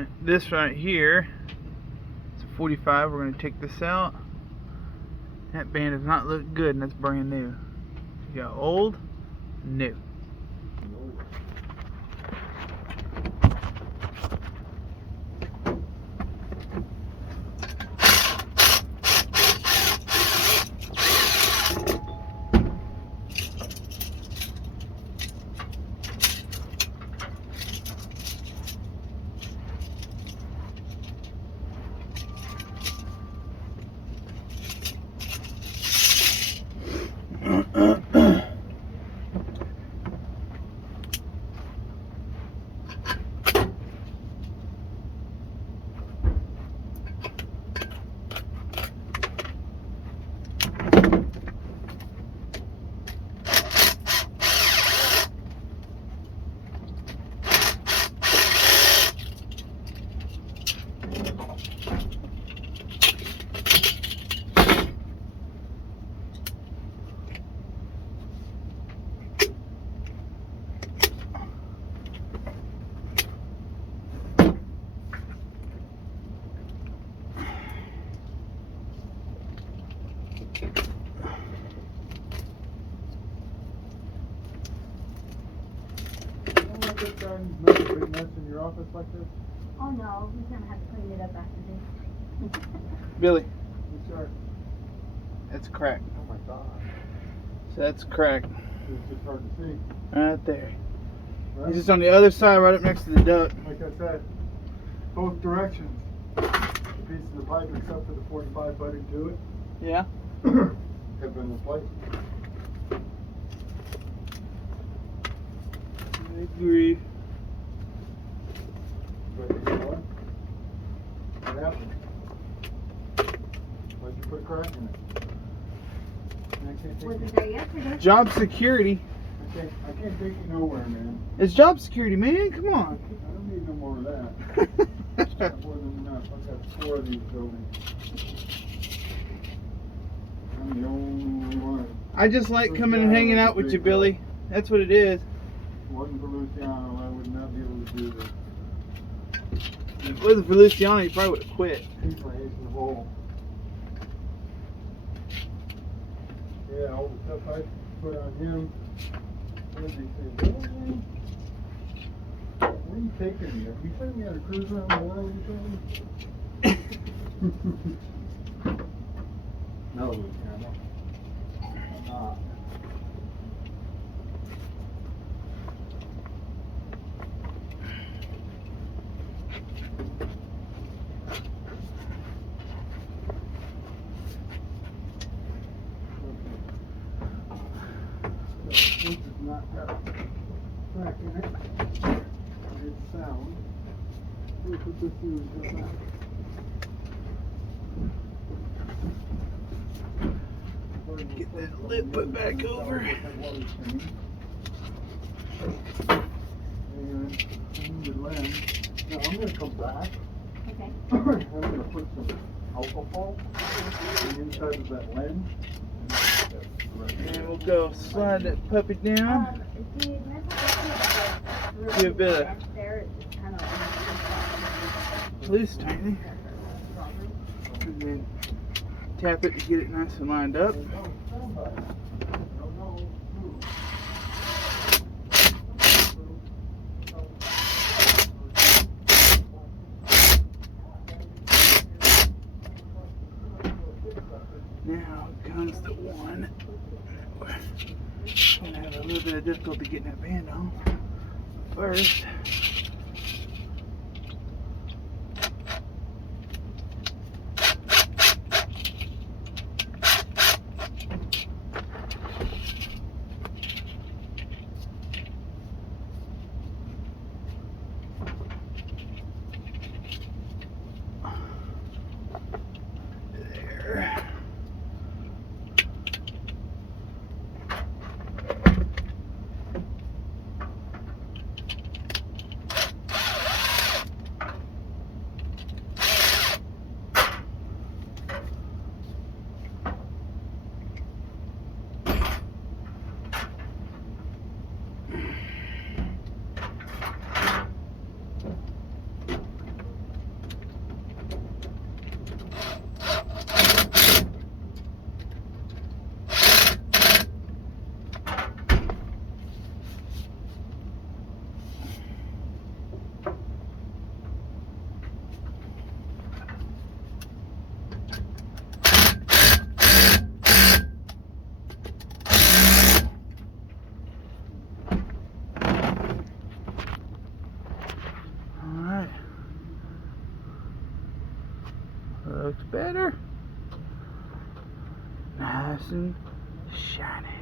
Alright, this right here, it's a 45. We're going to take this out. That band does not look good, and that's brand new. You got old, new. Make a big mess in your office like this? Oh no, he's gonna have to clean it up after this. Billy, Yes, sir. that's cracked. Oh my God. So that's cracked. It's just hard to see. Right there. Right? It's just on the other side, right up next to the duct. Like I said, both directions. The pieces of pipe, except for the 45 butting to it, Yeah. have been replaced. I agree. But you know what? What happened? Why'd you put a crack in it? I can't take Was you. it there yesterday? Job security. I can't take you nowhere, man. It's job security, man. Come on. I don't need no more of that. Got more than enough. I've got 4 of these buildings. I'm the only one. I just like coming and hanging out with you, Billy. That's what it is. If it wasn't for Luciano, I would not be able to do this. If it wasn't for Luciano, you probably would have quit. He's my ace in the hole. Yeah, all the stuff I put on him. What did he say? "Billy, where are you taking me? Are you taking me on a cruise around the world or something?" No, Luciano. I'm not. This has not got a crack in it. It's sound. Let me put this in just that. Get that lid put back over. And I need the lens. Now I'm going to come back. Okay. I'm going to put some alcohol on the inside of that lens. And we'll go slide that puppy down. Do you mess Do a bit of there? It's kind of loose tightening. And then tap it to get it nice and lined up. Now comes the one. I'm gonna have a little bit of difficulty getting that band on. First, there. Looks better. Nice and shiny.